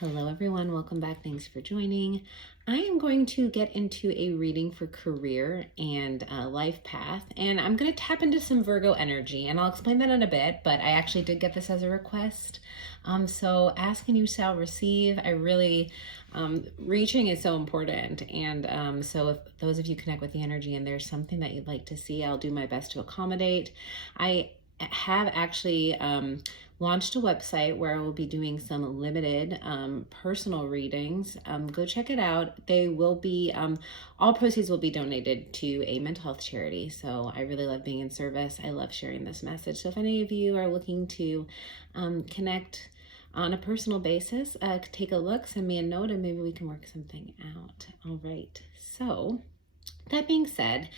Hello everyone, welcome back. Thanks for joining. I am going to get into a reading for career and life path, and I'm going to tap into some Virgo energy, and I'll explain that in a bit, but I actually did get this as a request. So ask and you shall receive. I really, reaching is so important, and so if those of you connect with the energy and there's something that you'd like to see, I'll do my best to accommodate. I have actually launched a website where I will be doing some limited personal readings. Go check it out. They will be, all proceeds will be donated to a mental health charity. So I really love being in service. I love sharing this message. So if any of you are looking to connect on a personal basis, take a look, send me a note, and maybe we can work something out. All right. So that being said,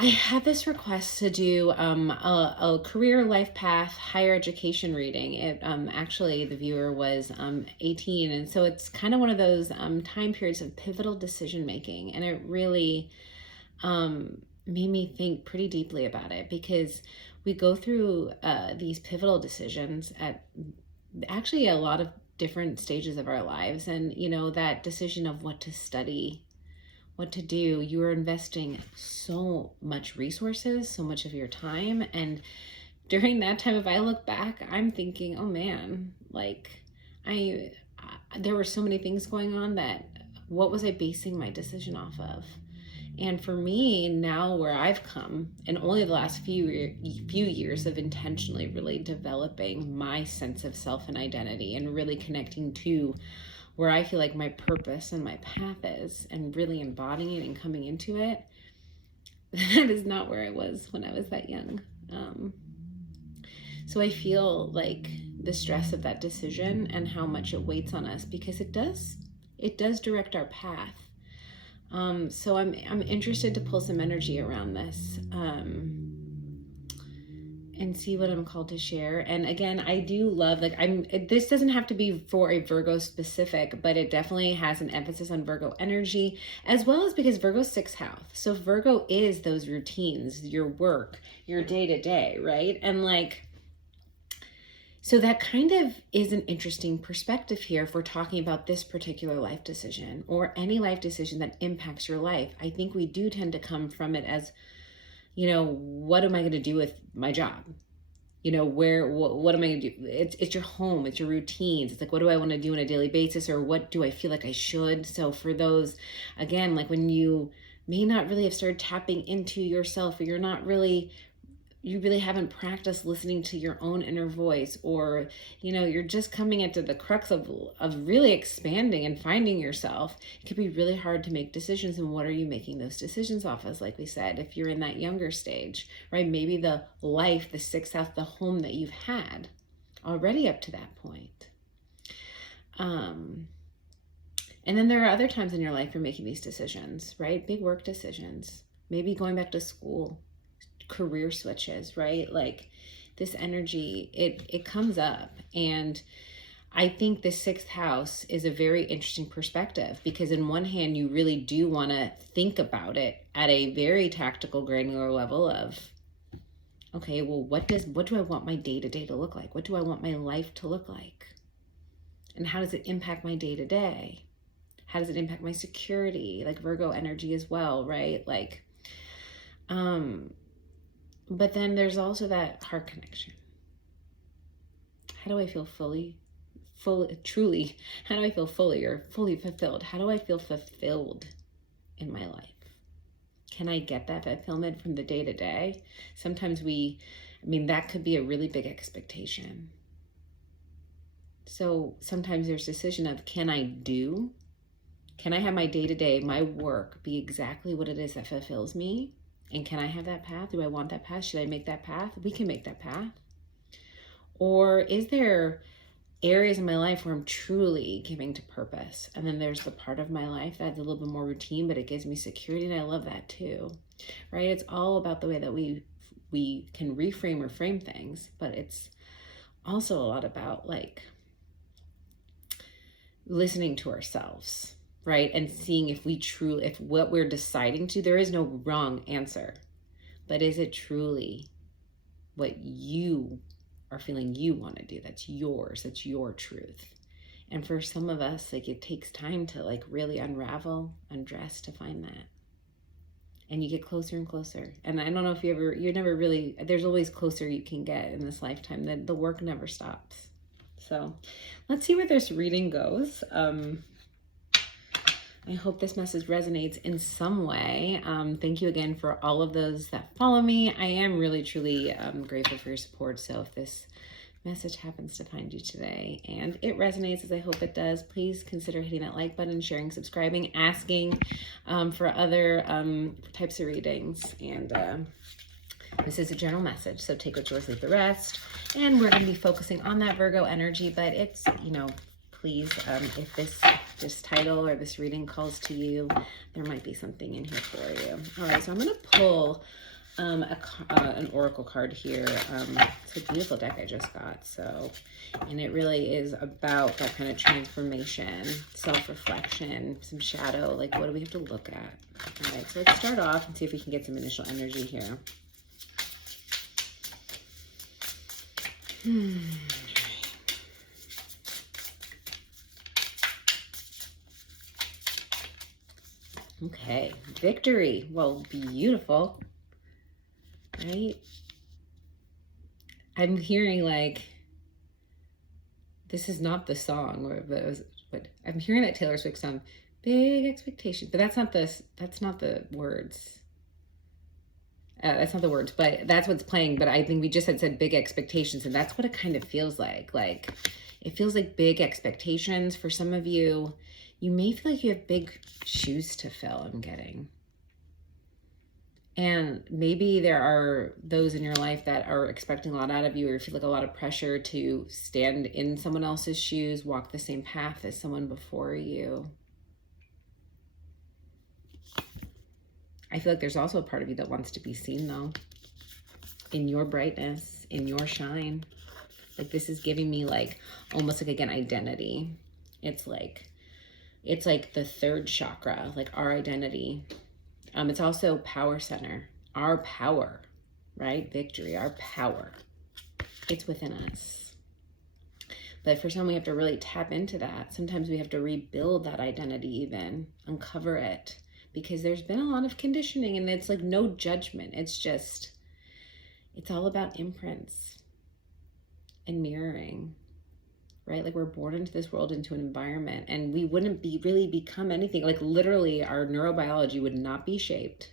I had this request to do a career life path higher education reading. It actually the viewer was 18, and so it's kind of one of those time periods of pivotal decision making, and it really made me think pretty deeply about it, because we go through these pivotal decisions at actually a lot of different stages of our lives, and that decision of what to study, what to do, you are investing so much resources, so much of your time. And during that time, if I look back, I'm thinking, oh man, there were so many things going on that what was I basing my decision off of? And for me now, where I've come, and only the last few years of intentionally really developing my sense of self and identity and really connecting to where I feel like my purpose and my path is, and really embodying it and coming into it, that is not where I was when I was that young. So I feel like the stress of that decision and how much it weighs on us, because it does direct our path. So I'm interested to pull some energy around this. And see what I'm called to share. And again, I do love, this doesn't have to be for a Virgo specific, but it definitely has an emphasis on Virgo energy, as well as because Virgo's 6th house. So Virgo is those routines, your work, your day to day, right? And so that kind of is an interesting perspective here if we're talking about this particular life decision or any life decision that impacts your life. I think we do tend to come from it as, what am I going to do with my job? What am I going to do? It's your home, it's your routines. It's like, what do I want to do on a daily basis, or what do I feel like I should? So for those, again, like when you may not really have started tapping into yourself, or you really haven't practiced listening to your own inner voice, or you're just coming into the crux of really expanding and finding yourself, it can be really hard to make decisions. And what are you making those decisions off as? Like we said, if you're in that younger stage, right? Maybe the life, the 6th house, the home that you've had already up to that point. And then there are other times in your life you're making these decisions, right? Big work decisions, maybe going back to school, career switches, right? Like this energy, it comes up. And I think the 6th house is a very interesting perspective, because in one hand, you really do want to think about it at a very tactical, granular level of, okay, well, what do I want my day-to-day to look like? What do I want my life to look like? And how does it impact my day-to-day? How does it impact my security? Like Virgo energy as well, right? But then there's also that heart connection. How do I feel truly, how do I feel fully or fully fulfilled? How do I feel fulfilled in my life? Can I get that fulfillment from the day to day? Sometimes that could be a really big expectation. So sometimes there's a decision of, can I have my day to day, my work be exactly what it is that fulfills me? And can I have that path? Do I want that path? Should I make that path? We can make that path. Or is there areas in my life where I'm truly giving to purpose? And then there's the part of my life that's a little bit more routine, but it gives me security, and I love that too, right? It's all about the way that we can reframe or frame things, but it's also a lot about listening to ourselves, right? And seeing if what we're deciding to, there is no wrong answer, but is it truly what you are feeling you want to do. That's yours. That's your truth. And for some of us, like, it takes time to like really unravel, undress to find that. And you get closer and closer. And I don't know if you're never really, there's always closer you can get in this lifetime. The work never stops. So let's see where this reading goes. I hope this message resonates in some way. Thank you again for all of those that follow me. I am really, truly grateful for your support. So if this message happens to find you today and it resonates, as I hope it does, please consider hitting that like button, sharing, subscribing, asking for other types of readings. And this is a general message, so take what's yours, leave the rest. And we're going to be focusing on that Virgo energy, but it's, you know, please, if this title or this reading calls to you, there might be something in here for you. All right, so I'm going to pull an oracle card here. It's a beautiful deck I just got. So, and it really is about that kind of transformation, self-reflection, some shadow. Like, what do we have to look at? All right, so let's start off and see if we can get some initial energy here. Okay, victory. Well, beautiful, right? I'm hearing like, this is not the song, but I'm hearing that Taylor Swift song, Big Expectations, but that's not the words. That's not the words, but that's what's playing. But I think we just had said big expectations, and that's what it kind of feels like. Like, it feels like big expectations for some of you. You may feel like you have big shoes to fill, I'm getting. And maybe there are those in your life that are expecting a lot out of you, or you feel like a lot of pressure to stand in someone else's shoes, walk the same path as someone before you. I feel like there's also a part of you that wants to be seen, though, in your brightness, in your shine. Like, this is giving me like almost like, again, identity. It's like the third chakra, like our identity. It's also power center, our power, right? Victory, our power. It's within us. But for some, we have to really tap into that. Sometimes we have to rebuild that identity, even uncover it, because there's been a lot of conditioning, and it's like no judgment. It's just, it's all about imprints and mirroring. Right? Like, we're born into this world, into an environment, and we wouldn't really become anything. Like, literally, our neurobiology would not be shaped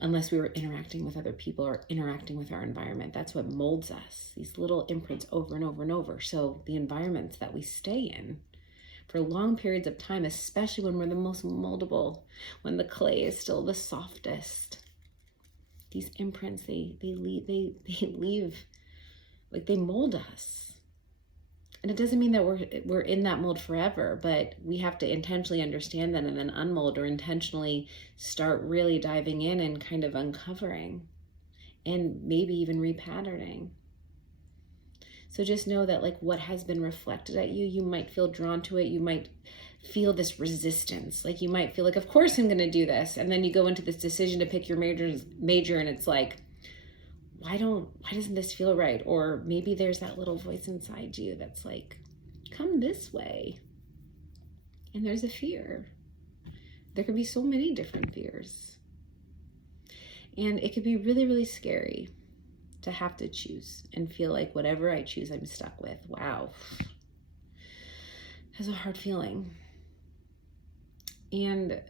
unless we were interacting with other people or interacting with our environment. That's what molds us, these little imprints over and over and over. So the environments that we stay in for long periods of time, especially when we're the most moldable, when the clay is still the softest, these imprints, they leave, like, they mold us. And it doesn't mean that we're in that mold forever, but we have to intentionally understand that and then unmold, or intentionally start really diving in and kind of uncovering and maybe even repatterning. So just know that, like, what has been reflected at you, you might feel drawn to it. You might feel this resistance. Like, you might feel like, of course I'm going to do this. And then you go into this decision to pick your major and it's like, why doesn't this feel right? Or maybe there's that little voice inside you that's like, come this way. And there's a fear. There could be so many different fears. And it could be really, really scary to have to choose and feel like whatever I choose, I'm stuck with. Wow. That's a hard feeling. And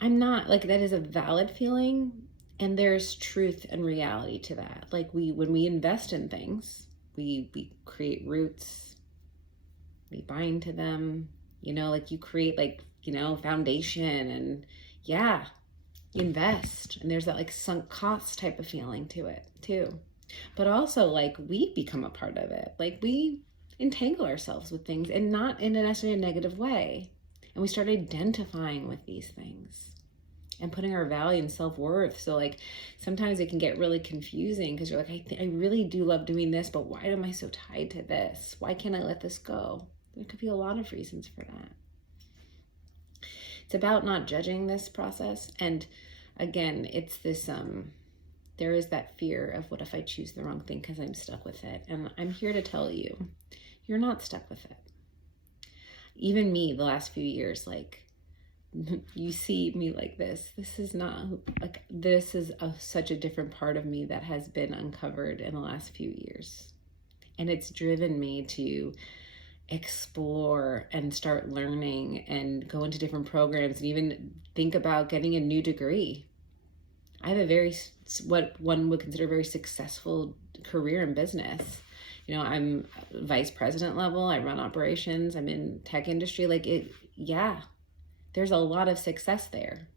I'm not, like, that is a valid feeling. And there's truth and reality to that. Like, when we invest in things, we create roots, we bind to them, you know, like you create, like, you know, foundation, and yeah, you invest. And there's that like sunk cost type of feeling to it too. But also, like, we become a part of it. Like, we entangle ourselves with things, and not in a necessarily negative way. And we start identifying with these things and putting our value and self-worth. So, like, sometimes it can get really confusing because you're like, I really do love doing this, but why am I so tied to this? Why can't I let this go? There could be a lot of reasons for that. It's about not judging this process. And again, it's this, there is that fear of what if I choose the wrong thing because I'm stuck with it. And I'm here to tell you, you're not stuck with it. Even me, the last few years, like, you see me like this. This is not, like, this is such a different part of me that has been uncovered in the last few years. And it's driven me to explore and start learning and go into different programs and even think about getting a new degree. I have a very, what one would consider a very successful career in business. You know, I'm vice president level. I run operations. I'm in tech industry. Like it, yeah, there's a lot of success there.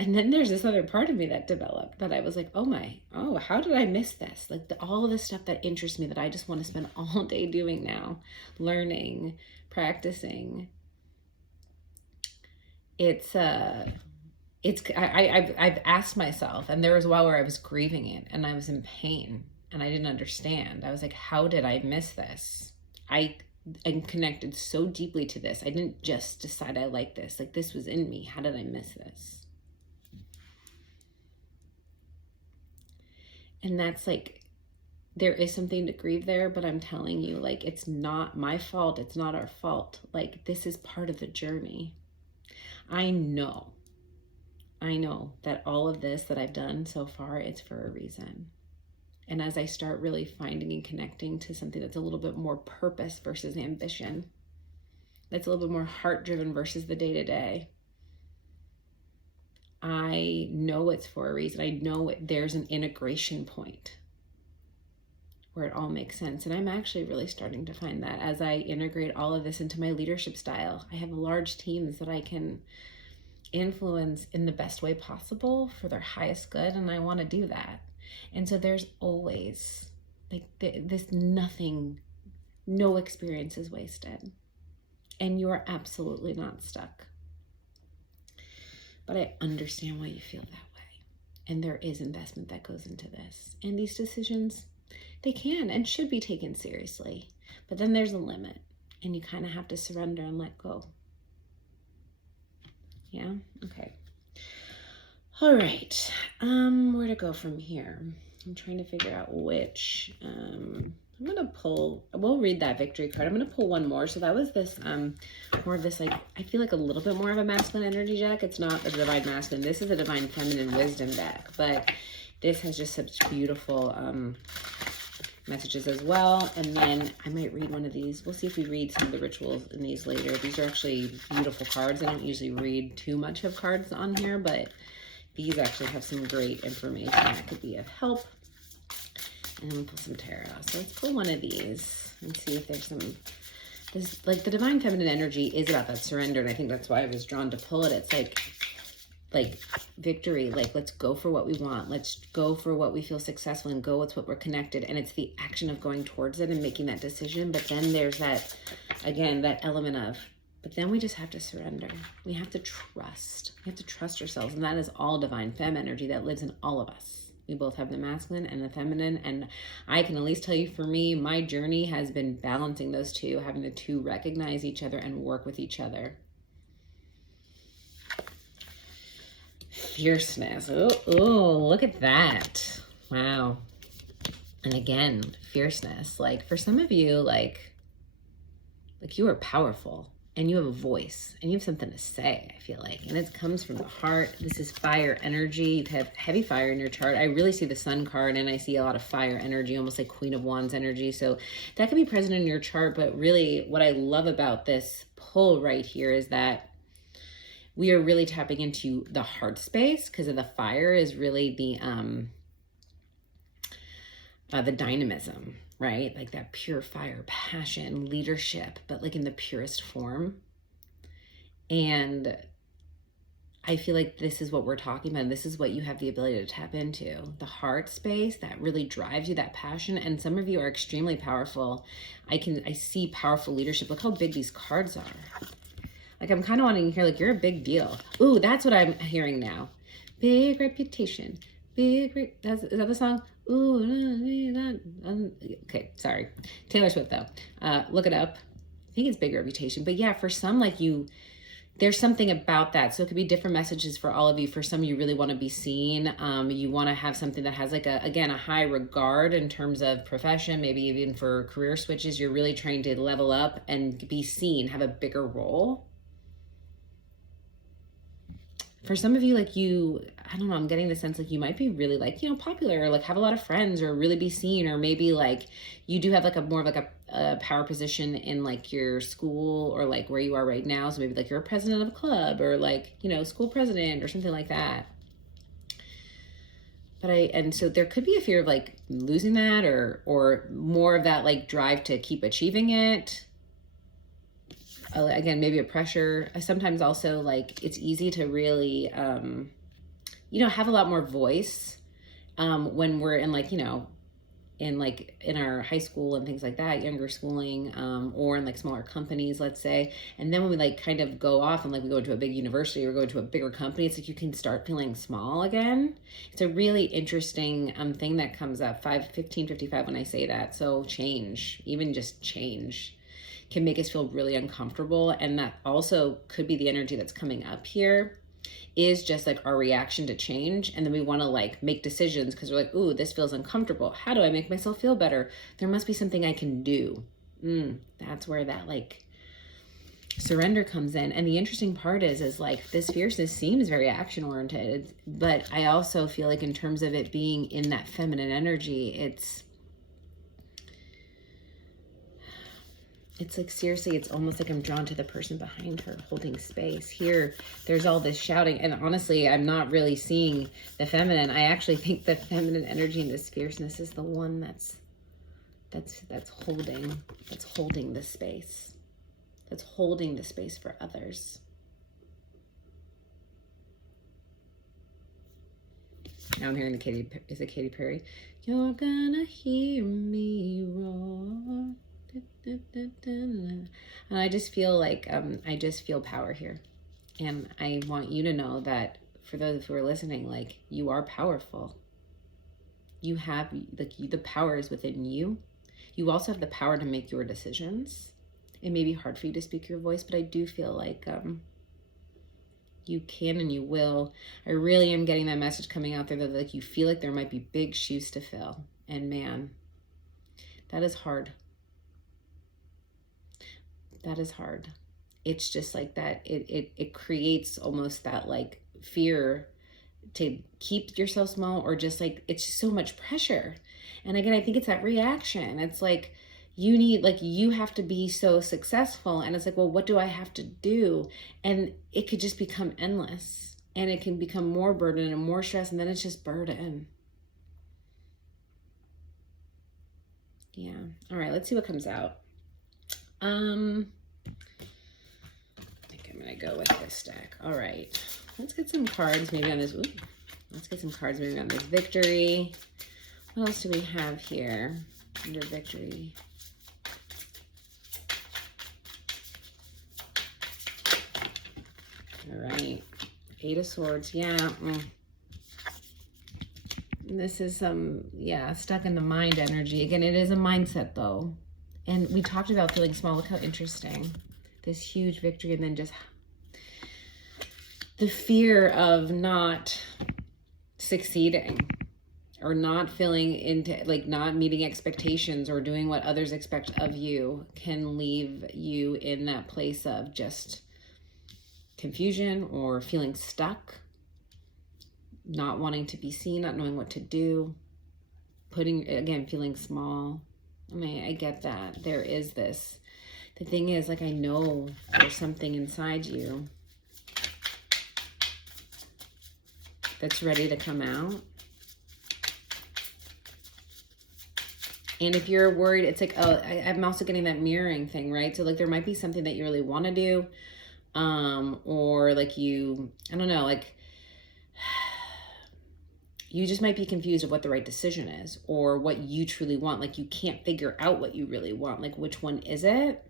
And then there's this other part of me that developed that I was like, oh, how did I miss this? Like all of the stuff that interests me that I just want to spend all day doing now, learning, practicing. I've asked myself, and there was a while where I was grieving it and I was in pain and I didn't understand. I was like, how did I miss this? I connected so deeply to this. I didn't just decide I like this. Like this was in me. How did I miss this? And that's like, there is something to grieve there, but I'm telling you, like, it's not my fault. It's not our fault. Like, this is part of the journey. I know that all of this that I've done so far, it's for a reason. And as I start really finding and connecting to something that's a little bit more purpose versus ambition, that's a little bit more heart-driven versus the day-to-day, I know it's for a reason. I know there's an integration point where it all makes sense. And I'm actually really starting to find that as I integrate all of this into my leadership style. I have large teams that I can influence in the best way possible for their highest good, and I want to do that. And so there's always like this nothing, no experience is wasted, and you're absolutely not stuck. But I understand why you feel that way. And there is investment that goes into this. And these decisions, they can and should be taken seriously. But then there's a limit. And you kind of have to surrender and let go. Yeah? Okay. All right. Where to go from here? I'm trying to figure out which. I'm going to pull, we'll read that victory card. I'm going to pull one more. So that was this, more of this, like, I feel like a little bit more of a masculine energy deck. It's not a divine masculine. This is a divine feminine wisdom deck, but this has just such beautiful messages as well. And then I might read one of these. We'll see if we read some of the rituals in these later. These are actually beautiful cards. I don't usually read too much of cards on here, but these actually have some great information that could be of help. And we'll pull some tarot. So let's pull one of these and see if there's some, this, like the divine feminine energy is about that surrender. And I think that's why I was drawn to pull it. It's like victory, like let's go for what we want. Let's go for what we feel successful and go with what we're connected. And it's the action of going towards it and making that decision. But then there's that, again, that element of, but then we just have to surrender. We have to trust. We have to trust ourselves. And that is all divine femme energy that lives in all of us. We both have the masculine and the feminine. And I can at least tell you, for me, my journey has been balancing those two, having the two recognize each other and work with each other. Fierceness. Oh, look at that. Wow. And again, fierceness. Like for some of you, like you are powerful. And you have a voice and you have something to say, I feel like. And it comes from the heart. This is fire energy. You have heavy fire in your chart. I really see the sun card and I see a lot of fire energy, almost like Queen of Wands energy. So that can be present in your chart. But really what I love about this pull right here is that we are really tapping into the heart space because of the fire is really the dynamism. Right? Like that pure fire, passion, leadership, but like in the purest form. And I feel like this is what we're talking about. This is what you have the ability to tap into. The heart space that really drives you, that passion. And some of you are extremely powerful. I see powerful leadership. Look how big these cards are. Like I'm kind of wanting to hear like, you're a big deal. Ooh, that's what I'm hearing now. Big reputation. Is that the song? Ooh, okay, sorry. Taylor Swift though. Look it up. I think it's Big Reputation. But yeah, for some, like you there's something about that. So it could be different messages for all of you. For some, you really want to be seen. You want to have something that has like a high regard in terms of profession, maybe even for career switches. You're really trying to level up and be seen, have a bigger role. For some of you, like I don't know, I'm getting the sense like you might be really like, popular, or like have a lot of friends, or really be seen, or maybe like you do have like a more of like a power position in like your school, or like where you are right now. So maybe like you're a president of a club, or like, school president or something like that. And so there could be a fear of like losing that, or more of that like drive to keep achieving it. Again, maybe a pressure. Sometimes also like it's easy to really, have a lot more voice when we're in like, in our high school and things like that, younger schooling, or in like smaller companies, let's say. And then when we like kind of go off and like we go into a big university or go into a bigger company, it's like you can start feeling small again. It's a really interesting thing that comes up 15:55 when I say that. So change, even just change, can make us feel really uncomfortable. And that also could be the energy that's coming up here, is just like our reaction to change. And then we want to like make decisions because we're like, ooh, this feels uncomfortable. How do I make myself feel better? There must be something I can do. That's where that like surrender comes in. And the interesting part is like this fierceness seems very action oriented, but I also feel like in terms of it being in that feminine energy, it's like, seriously, it's almost like I'm drawn to the person behind her holding space. Here, there's all this shouting. And honestly, I'm not really seeing the feminine. I actually think the feminine energy and this fierceness is the one that's holding the space. That's holding the space for others. Now I'm hearing is it Katy Perry? You're gonna hear me roar. And I just feel like I just feel power here, and I want you to know that for those who are listening, like, you are powerful. You have the power is within you. You also have the power to make your decisions. It may be hard for you to speak your voice, but I do feel like you can and you will. I really am getting that message coming out there that like you feel like there might be big shoes to fill, and man, that is hard. That is hard. It's just like that. It creates almost that like fear to keep yourself small, or just like, it's just so much pressure. And again, I think it's that reaction. It's like, you have to be so successful. And it's like, well, what do I have to do? And it could just become endless, and it can become more burden and more stress. And then it's just burden. Yeah. All right. Let's see what comes out. I think I'm gonna go with this deck. All right, let's get some cards maybe on this. Let's get some cards maybe on this victory. What else do we have here under victory? All right, Eight of Swords. Yeah. This is stuck in the mind energy. Again, it is a mindset though. And we talked about feeling small. Look how interesting. This huge victory, and then just the fear of not succeeding, or not feeling into, like, not meeting expectations or doing what others expect of you, can leave you in that place of just confusion or feeling stuck, not wanting to be seen, not knowing what to do, feeling small. I mean, I get that. There is this. The thing is, like, I know there's something inside you that's ready to come out. And if you're worried, it's like, I'm also getting that mirroring thing, right? So like there might be something that you really want to do, or like I don't know, like you just might be confused of what the right decision is, or what you truly want. Like you can't figure out what you really want. Like, which one is it?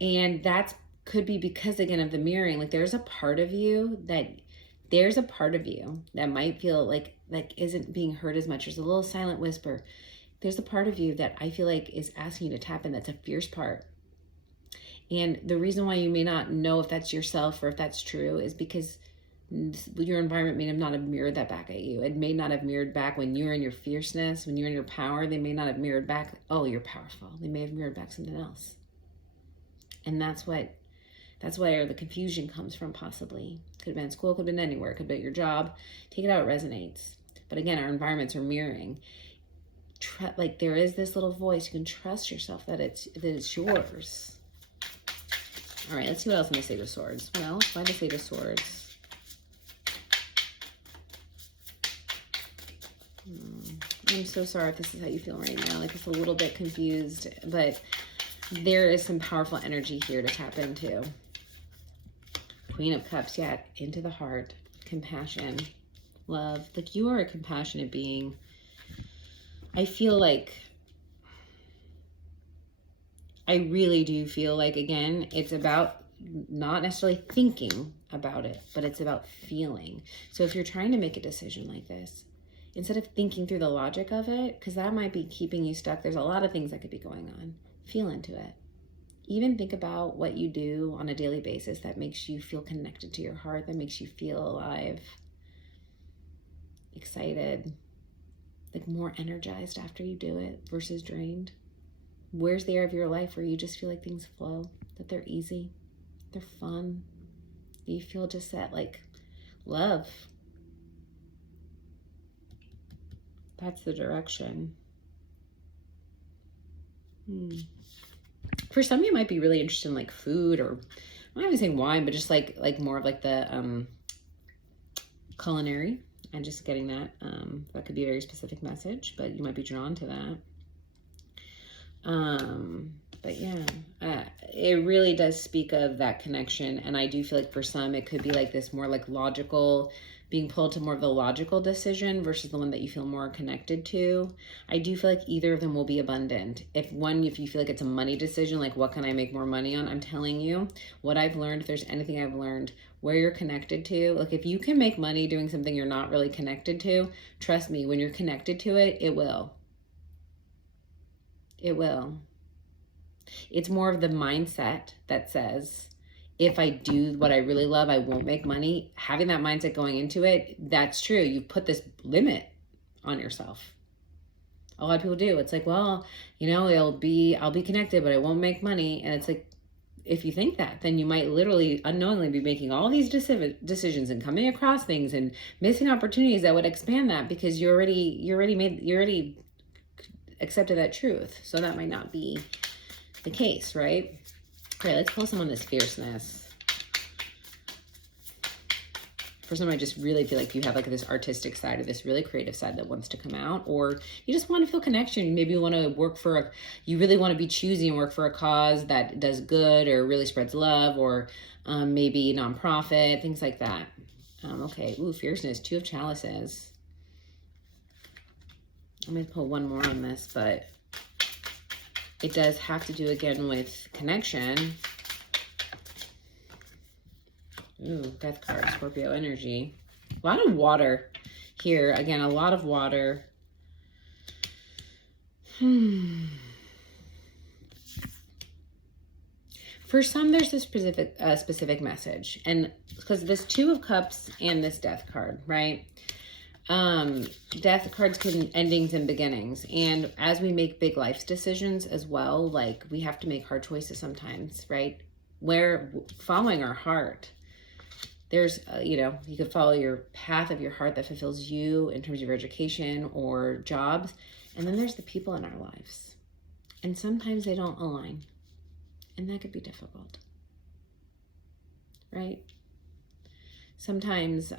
And that could be because, again, of the mirroring. Like there's a part of you that might feel like isn't being heard as much. There's a little silent whisper. There's a part of you that I feel like is asking you to tap in. That's a fierce part. And the reason why you may not know if that's yourself or if that's true is because your environment may not have mirrored that back at you. It may not have mirrored back when you're in your fierceness, when you're in your power. They may not have mirrored back, oh, you're powerful. They may have mirrored back something else. And that's where the confusion comes from, possibly. Could have been in school, could have been anywhere, could have been at your job. Take it out, it resonates. But again, our environments are mirroring. Like there is this little voice. You can trust yourself that it's yours. All right, let's see what else in the Sage of Swords. What else? Why the Sage of Swords? I'm so sorry if this is how you feel right now. Like it's a little bit confused, but there is some powerful energy here to tap into. Queen of Cups, yeah, into the heart, compassion, love. Like you are a compassionate being. I feel like, I really do feel like, again, it's about not necessarily thinking about it, but it's about feeling. So if you're trying to make a decision like this, instead of thinking through the logic of it, because that might be keeping you stuck, there's a lot of things that could be going on. Feel into it. Even think about what you do on a daily basis that makes you feel connected to your heart, that makes you feel alive, excited, like more energized after you do it versus drained. Where's the area of your life where you just feel like things flow, that they're easy, they're fun, you feel just that like love? That's the direction. For some, you might be really interested in like food, or I'm not even saying wine, but just like more of like the culinary. And just getting that. That could be a very specific message, but you might be drawn to that. But yeah, it really does speak of that connection. And I do feel like for some, it could be like this more like logical, being pulled to more of the logical decision versus the one that you feel more connected to. I do feel like either of them will be abundant. If you feel like it's a money decision, like what can I make more money on? I'm telling you what I've learned. If there's anything I've learned, where you're connected to, like if you can make money doing something you're not really connected to, trust me, when you're connected to it, it will. It will. It's more of the mindset that says, if I do what I really love, I won't make money. Having that mindset going into it, that's true. You put this limit on yourself. A lot of people do. It's like, well, I'll be connected, but I won't make money. And it's like, if you think that, then you might literally unknowingly be making all these decisions and coming across things and missing opportunities that would expand that, because you already accepted that truth. So that might not be the case, right? Okay, let's pull some on this fierceness. For some, I just really feel like you have like this artistic side or this really creative side that wants to come out, or you just want to feel connection. Maybe you want to you really want to be choosy and work for a cause that does good or really spreads love, or maybe nonprofit, things like that. Okay, ooh, fierceness, 2 of Chalices. I'm going to pull one more on this, but it does have to do again with connection. Ooh, Death card, Scorpio energy. A lot of water here. Again, a lot of water. For some, there's this specific message. And because this 2 of Cups and this Death card, right? Death cards can endings and beginnings. And as we make big life decisions as well, like we have to make hard choices sometimes, right? We're following our heart. There's, you could follow your path of your heart that fulfills you in terms of your education or jobs. And then there's the people in our lives. And sometimes they don't align. And that could be difficult, right? Sometimes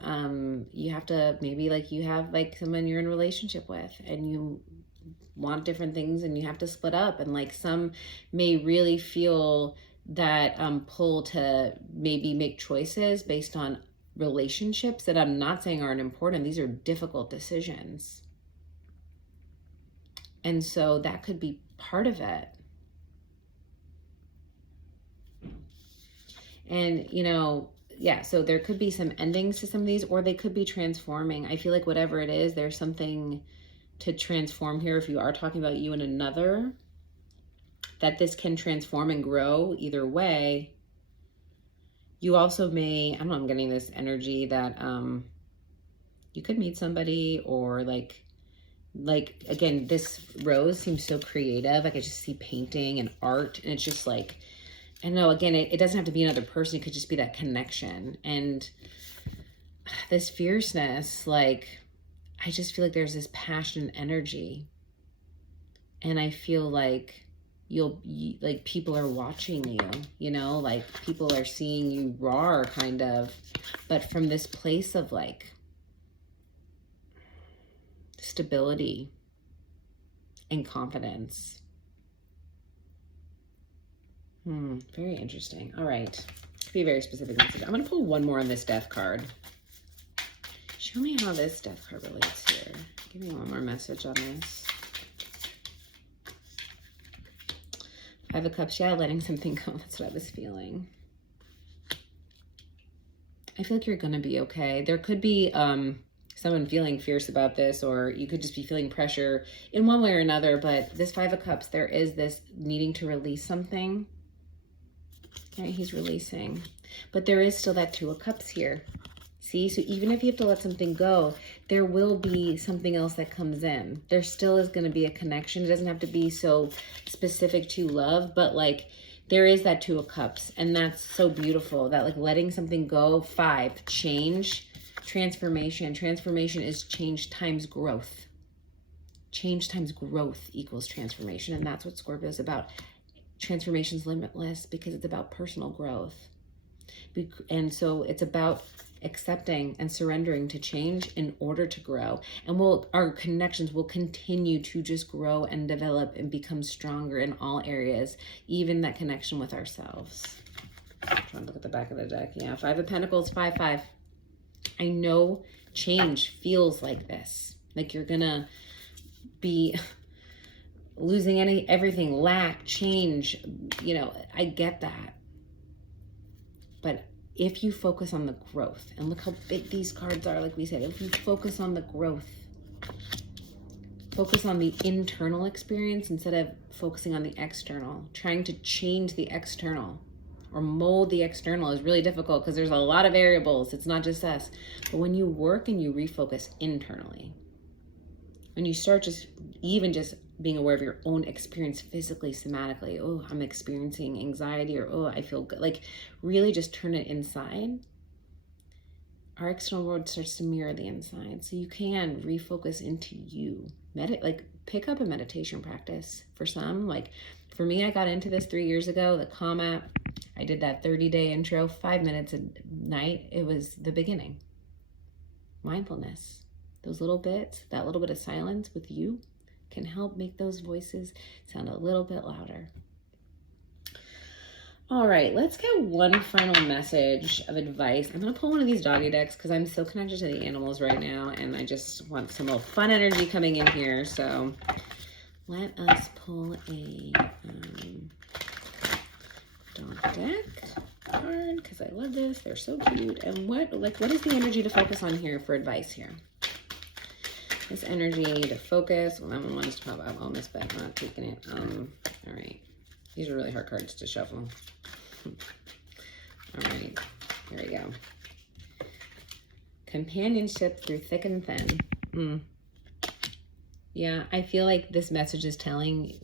you have to, maybe like you have like someone you're in a relationship with and you want different things and you have to split up, and like some may really feel that pull to maybe make choices based on relationships that I'm not saying aren't important. These are difficult decisions. And so that could be part of it. And, yeah, so there could be some endings to some of these, or they could be transforming. I feel like whatever it is, there's something to transform here if you are talking about you and another. that this can transform and grow either way. You also may, I don't know, I'm getting this energy that you could meet somebody, or like again, this rose seems so creative. Like I just see painting and art, and it's just like, I don't know, again, it doesn't have to be another person. It could just be that connection. And this fierceness, like, I just feel like there's this passion and energy. And I feel like like people are watching you, you know, like people are seeing you roar kind of, but from this place of like stability and confidence. Very interesting. All right. To be a very specific message, I'm going to pull one more on this death card. Show me how this death card relates here. Give me one more message on this. Five of Cups. Yeah, letting something go. That's what I was feeling. I feel like you're going to be okay. There could be someone feeling fierce about this, or you could just be feeling pressure in one way or another. But this Five of Cups, there is this needing to release something. Okay, he's releasing. But there is still that Two of Cups here. See, so even if you have to let something go, there will be something else that comes in. There still is going to be a connection. It doesn't have to be so specific to love, but like there is that Two of Cups, and that's so beautiful, that like letting something go. Five, change, transformation. Transformation is change times growth. Change times growth equals transformation, and that's what Scorpio is about. Transformation is limitless because it's about personal growth. And so it's about accepting and surrendering to change in order to grow. And our connections will continue to just grow and develop and become stronger in all areas, even that connection with ourselves. I'm trying to look at the back of the deck. Yeah, Five of Pentacles, 5-5. I know change feels like this. Like you're gonna be losing everything, lack, change. You know, I get that. But if you focus on the growth, and look how big these cards are, like we said, if you focus on the growth, focus on the internal experience instead of focusing on the external. Trying to change the external or mold the external is really difficult because there's a lot of variables. It's not just us. But when you work and you refocus internally, when you start just being aware of your own experience physically, somatically, oh, I'm experiencing anxiety, or oh, I feel good, like really just turn it inside, our external world starts to mirror the inside. So you can refocus into you. Like pick up a meditation practice. For some, like for me, I got into this 3 years ago, the Calm app. I did that 30-day intro, 5 minutes a night. It was the beginning. Mindfulness, those little bits, that little bit of silence with you can help make those voices sound a little bit louder. All right, let's get one final message of advice. I'm going to pull one of these doggy decks because I'm so connected to the animals right now, and I just want some little fun energy coming in here. So let us pull a dog deck card because I love this. They're so cute. And what is the energy to focus on here for advice here? This energy to focus. Well, that one wants to pop up on this, but I'm not taking it. All right. These are really hard cards to shuffle. All right. Here we go. Companionship through thick and thin. Yeah, I feel like this message is telling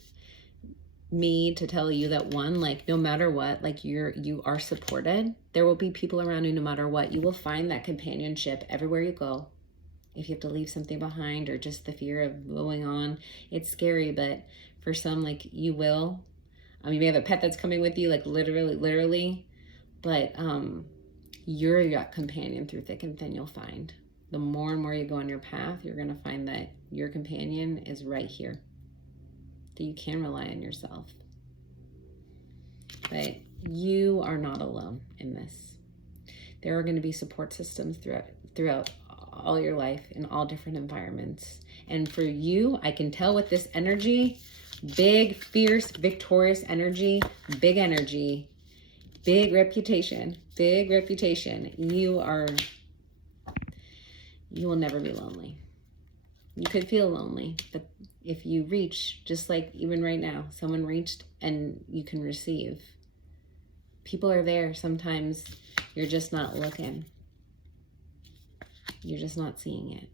me to tell you that one, like no matter what, like you are supported. There will be people around you no matter what. You will find that companionship everywhere you go. If you have to leave something behind or just the fear of going on, it's scary, but for some, like you will. You may have a pet that's coming with you, like literally, but you're your companion through thick and thin. You'll find the more and more you go on your path, you're going to find that your companion is right here, that you can rely on yourself. But you are not alone in this. There are going to be support systems throughout all your life in all different environments. And for you, I can tell with this energy, big, fierce, victorious energy, big reputation, you will never be lonely. You could feel lonely, but if you reach, just like even right now, someone reached and you can receive. People are there. Sometimes you're just not looking. You're just not seeing it.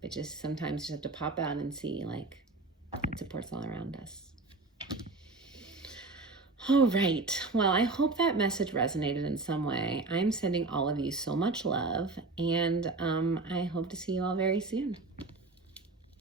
But just sometimes you have to pop out and see, like, it support's all around us. All right. Well, I hope that message resonated in some way. I'm sending all of you so much love, and I hope to see you all very soon.